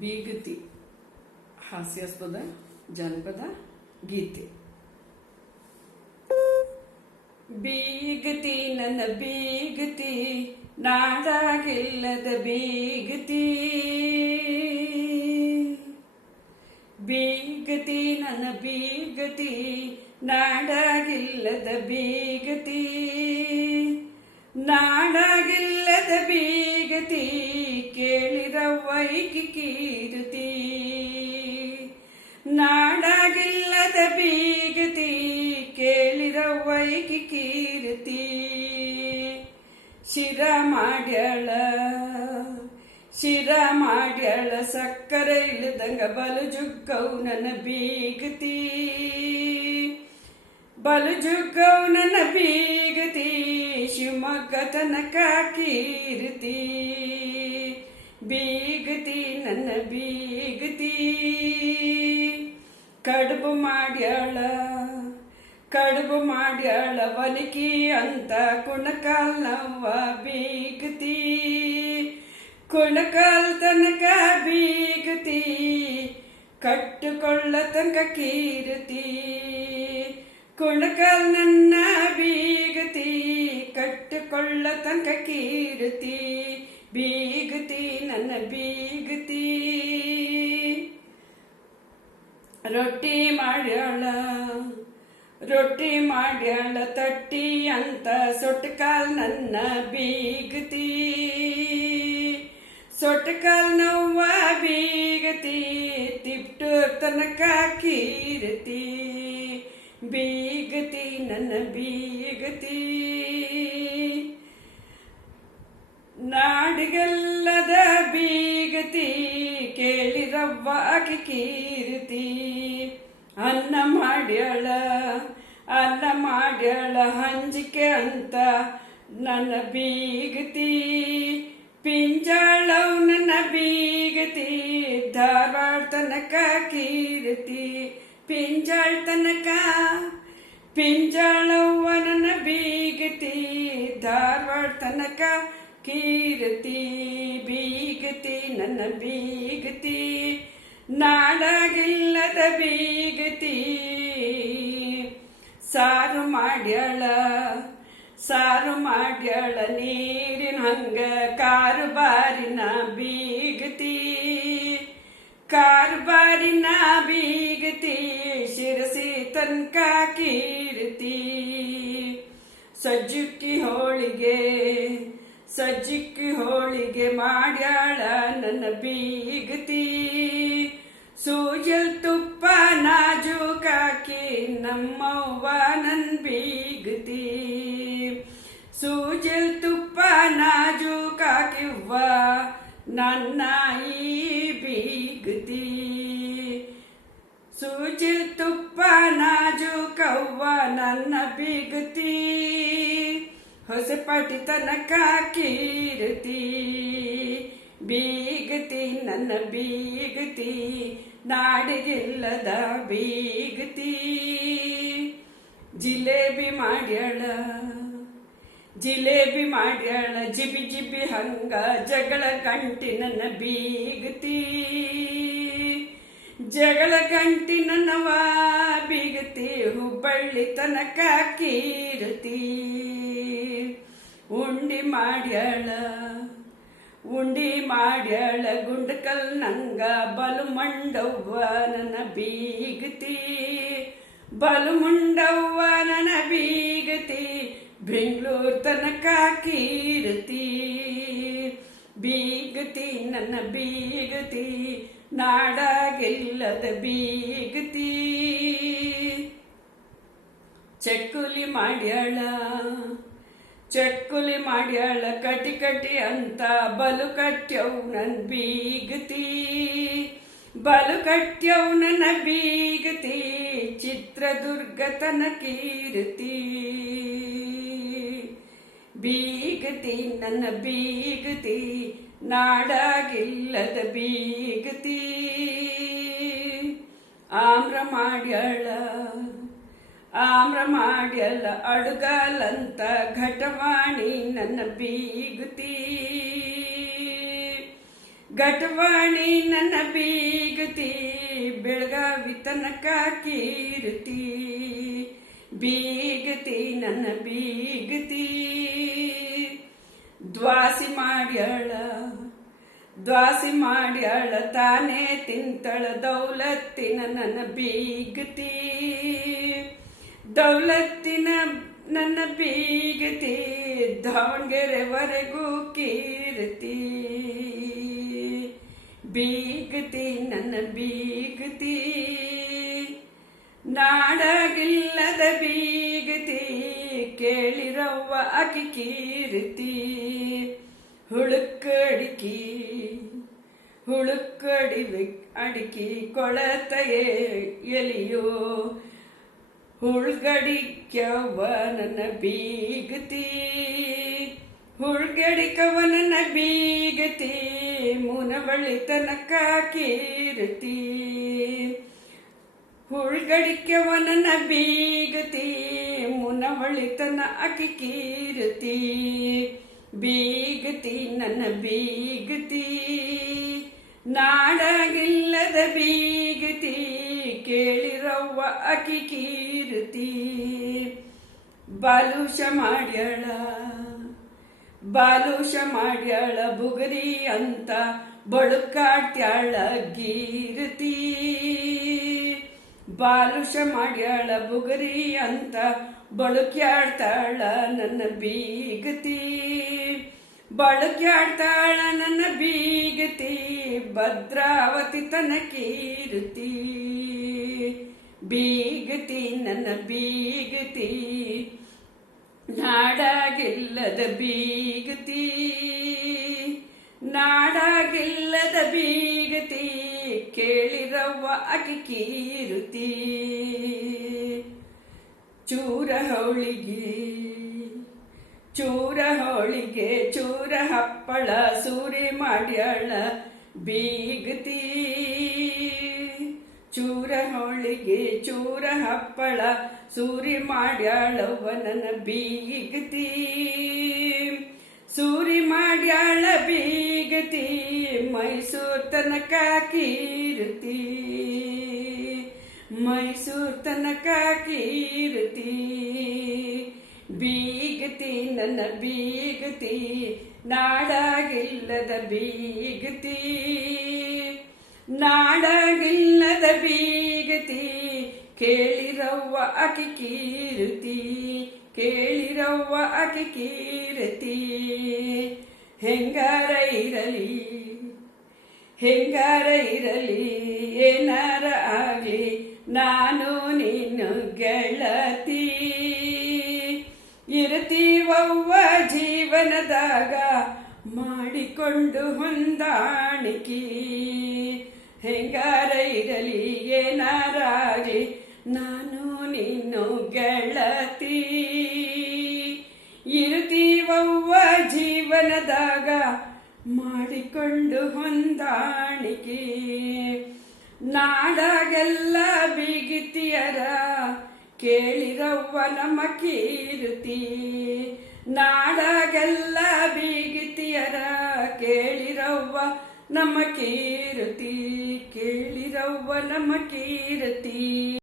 ಬೀಗತಿ ಹಾಸ್ಯಾಸ್ಪದ ಜಾನಪದ ಗೀತೆ. ಬೀಗತಿ ನನ್ನ ಬೀಗತಿ, ನಾಡಾಗಿಲ್ಲದ ಬೀಗತಿ. ಬೀಗತಿ ನನ್ನ ಬೀಗತಿ, ನಾಡಾಗಿಲ್ಲದ ಬೀಗತಿ. ನಾಡಾಗಿಲ್ಲದ ಬೀಗತಿ, ಕೇಳಿರವೈಕಿ ಕೀರ್ತಿ. ನಾಡಾಗಿಲ್ಲದ ಬೀಗತಿ, ಕೇಳಿರವೈಕಿ ಕೀರ್ತಿ. ಶಿರ ಮಾಡ್ಯಾಳ ಶಿರ ಮಾಡ್ಯಾಳ, ಸಕ್ಕರೆ ಇಲ್ಲದಂಗ ಬಲು ಜುಗ್ಗವು ನನ್ನ ಬೀಗತಿ. ಬಲು ಜುಗ್ಗವು ನನ್ನ ಬೀಗತಿ, ಶಿವಮೊಗ್ಗ ತನಕ ಕೀರ್ತಿ. ಬೀಗತಿ ನನ್ನ ಬೀಗತಿ. ಕಡುಬು ಮಾಡ್ಯಾಳ ಒಲಿಕಿ ಅಂತ ಕುಣಕಾಲ್ ನವ್ವ ಬೀಗತಿ. ಕುಣಕಾಲ್ ತನಕ ಬೀಗತಿ, ಕಟ್ಟುಕೊಳ್ಳ ತನಕ ಕೀರ್ತಿ. ಕುಣಕಾಲ್ ನನ್ನ ಬೀಗತಿ, ಕಟ್ಟುಕೊಳ್ಳ ತನಕ ಕೀರ್ತಿ. ಬೀಗತಿ ನನ್ನ ಬೀಗತಿ. ರೊಟ್ಟಿ ಮಾಡ್ಯಾಳ ತಟ್ಟಿ ಅಂತ ಸೊಟ್ಟಕಾಲ್ ನನ್ನ ಬೀಗತಿ. ಸೊಟ್ಟಕಾಲ್ ನವ್ವ ಬೀಗತಿ, ತಿಪ್ಟು ತನಕ ಕೀರ್ತಿ. ಬೀಗತಿ ನನ್ನ ಬೀಗತಿ. ನಾಡಿಗೆಲ್ಲದ ಬೀಗತಿ, ಕೇಳಿರವ್ವಾಗಿ ಕೀರ್ತಿ. ಅನ್ನ ಮಾಡ್ಯಾಳ ಹಂಚಿಕೆ ಅಂತ ನನ್ನ ಬೀಗತಿ. ಪಿಂಜಾಳವ್ ನನ್ನ ಬೀಗತಿ, ಧಾರವಾಡ ತನಕ ಕೀರ್ತಿ. ಪಿಂಜಾಳವ್ವ ನನ್ನ ಬೀಗತಿ, ಧಾರವಾಡ ತನಕ ಕೀರ್ತಿ. ಬೀಗತಿ ನನ್ನ ಬೀಗತಿ. ನಾಡಾಗಿಲ್ಲದ ಬೀಗತಿ. ಸಾರು ಮಾಡ್ಯಾಳ ನೀರಿನ ಹಂಗ ಕಾರುಬಾರಿನ ಬೀಗತಿ. ಕಾರುಬಾರಿನ ಬೀಗತಿ, ಶಿರಸಿ ತನಕ ಕೀರ್ತಿ. ಸಜ್ಜುಕ್ಕಿ ಹೋಳಿಗೆ ಮಾಡ್ಯಾಳ ನನ್ನ ಬೀಗತಿ. ಸೂಜಲ್ ತುಪ್ಪ ನಾಜೂಕಾಕಿ ನಮ್ಮವ್ವ ನನ್ ಬೀಗತಿ. ಸೂಜಲ್ ತುಪ್ಪ ನಾಜೂಕಾಕಿವ್ವ ನನ್ನ ಈ ಬೀಗತಿ. ಸೂಜಲ್ ತುಪ್ಪ ನಾಜೂಕವ್ವ ನನ್ನ ಬೀಗತಿ. ಹೊಸಪಾಟಿ ತನಕ ಕೀರ್ತಿ. ಬೀಗತಿ ನನ್ನ ಬೀಗತಿ, ನಾಡಿಗಿಲ್ಲದ ಬೀಗತಿ. ಜಿಲೇಬಿ ಮಾಡ್ಯಾಳ ಜಿಬಿ ಜಿಬಿ ಹಂಗ ಜಗಳ ಗಂಟಿ ನನ್ನ ಬೀಗತಿ. ಜಗಳ ಗಂಟಿ ನನ್ನವ ಬೀಗತಿ, ಹುಬ್ಬಳ್ಳಿ ತನಕ ಕೀರ್ತಿ. ಉಂಡಿ ಮಾಡ್ಯಾಳ ಗುಂಡಕಲ್ ನಂಗ ಬಲು ಮಂಡವ್ವ ನನ್ನ ಬೀಗತಿ. ಬಲು ಮುಂಡವ್ವ ನನ್ನ ಬೀಗತಿ, ಬೆಂಗಳೂರು ತನಕ ಕೀರ್ತಿ. ಬೀಗತಿ ನನ್ನ ಬೀಗತಿ, ನಾಡಾಗಿಲ್ಲದ ಬೀಗತಿ. ಚಕ್ಕುಲಿ ಮಾಡ್ಯಾಳ ಕಟಿ ಅಂತ ಬಲು ಕಟ್ಯವ್ ನನ್ ಬೀಗತಿ. ಬಲು ಕಟ್ಯವ್ ನನ್ನ ಬೀಗತಿ, ಚಿತ್ರದುರ್ಗ ತನ ಕೀರ್ತಿ. ಬೀಗತಿ ನನ್ನ ಬೀಗತಿ, ನಾಡಾಗಿಲ್ಲದ ಬೀಗತಿ. ಆಮ್ರ ಮಾಡ್ಯಾಳ ಅಡುಗಾಲಂತ ಘಟವಾಣಿ ನನ್ನ ಬೀಗತಿ. ಗಟ್ವಾಣಿ ನನ್ನ ಬೀಗತಿ ಬೆಳಗಾವಿ ತನಕ ಕೀರ್ತಿ ಬೀಗತಿ ನನ್ನ ಬೀಗತಿ ದ್ವಾಸಿ ಮಾಡ್ಯಾಳ ತಾನೇ ತಿಂತಳ ದೌಲತ್ತಿನ ನನ್ನ ಬೀಗತಿ ದೌಲತ್ತಿನ ನನ್ನ ಬೀಗತಿ ದಾವಣಗೆರೆವರೆಗೂ ಕೀರ್ತಿ ಬೀಗತಿ ನನ್ನ ಬೀಗತಿ ನಾಡಗಿಲ್ಲದ ಬೀಗತಿ ಕೇಳಿರವ್ವ ಅಕಿ ಕೀರ್ತಿ ಅಡಿಕಿ ಕೊಳತ ಎಲಿಯೋ ಹುಳ್ಗಡಿಕವ ನನ್ನ ಬೀಗತಿ ಹುಳ್ಗಡಿಕವ ನನ್ನ ಬೀಗತಿ ಮುನವಳ್ಳಿ ತನಕ ಕೀರ್ತಿ ಹುಳ್ಗಡಿಕವ ನನ್ನ ಬೀಗತಿ ಮುನವಳ್ಳಿ ತನ ಅಕಿ ಕೀರ್ತಿ ಬೀಗತಿ ನನ್ನ ಬೀಗತಿ ನಾಡಗಿಲ್ಲದ ಬೀಗತಿ ಕೇಳಿರವ್ವ ಅಕಿ ಕೀರ್ತಿ ಬಾಲುಷ ಮಾಡ್ಯಾಳ ಬುಗರಿ ಅಂತ ಬಳುಕಾಟ್ಯಾಳ ಗೀರ್ತಿ ಬಾಲುಷ ಮಾಡ್ಯಾಳ ಬುಗರಿ ಅಂತ ಬಳುಕ್ಯಾಡ್ತಾಳ ನನ್ನ ಬೀಗತಿ ಬಳುಕ್ಯಾಡ್ತಾಳ ನನ್ನ ಬೀಗತಿ ಭದ್ರಾವತಿ ತನ ಕೀರ್ತಿ ಬೀಗತಿ ನನ್ನ ಬೀಗತಿ ನಾಡಾಗಿಲ್ಲದ ಬೀಗತಿ ನಾಡಾಗಿಲ್ಲದ ಬೀಗತಿ ಕೇಳಿರವ್ವ ಅಕಿ ಕೀರ್ತಿ ಚೂರ ಹೋಳಿಗೆ ಚೂರ ಹಪ್ಪಳ ಸೂರಿ ಮಾಡ್ಯಾಳ ಬೀಗತಿ ಚೂರ ಹೋಳಿಗೆ ಚೂರ ಹಪ್ಪಳ ಸೂರಿ ಮಾಡ್ಯಾಳವ್ವ ನನ್ನ ಬೀಗತಿ ಸೂರಿ ಮಾಡ್ಯಾಳ ಬೀಗತಿ ಮೈಸೂರ್ ತನಕ ಕೀರ್ತಿ ಮೈಸೂರ್ ತನಕ ಕೀರ್ತಿ ಬೀಗತಿ ನನ್ನ ಬೀಗತಿ ನಾಡಾಗಿಲ್ಲದ ಬೀಗತಿ ನಾಡಾಗಿಲ್ಲದ ಬೀಗತಿ ಕೇಳಿರವ್ವ ಅಕಿ ಕೀರ್ತಿ ಕೇಳಿರವ್ವ ಅಕಿ ಕೀರ್ತಿ ಹೆಂಗಾರ ಇರಲಿ ಏನಾರ ಆಗಲಿ ನಾನು ನೀನು ಗೆಳತಿ ಇರ್ತೀವವ್ವ ಜೀವನದಾಗ ಮಾಡಿಕೊಂಡು ಹೊಂದಾಣಿಕೆ ಹೆಂಗಾರ ಇರಲಿ ಏನಾರ ಆಗಲಿ ನಾನು ನೀನು ಗೆಳತಿ ಇರ್ತೀವವ್ವ ಜೀವನದಾಗ ಮಾಡಿಕೊಂಡು ಹೊಂದಾಣಿಕೆ ನಾಡಾಗೆಲ್ಲ ಬೀಗತಿಯರ ಕೇಳಿರವ್ವ ನಮ್ಮ ಕೀರ್ತಿ ನಾಡಾಗೆಲ್ಲ ಬೀಗತಿಯರ ಕೇಳಿರವ್ವ ನಮ್ಮ ಕೀರ್ತಿ ಕೇಳಿರವ್ವ ನಮ್ಮ ಕೀರ್ತಿ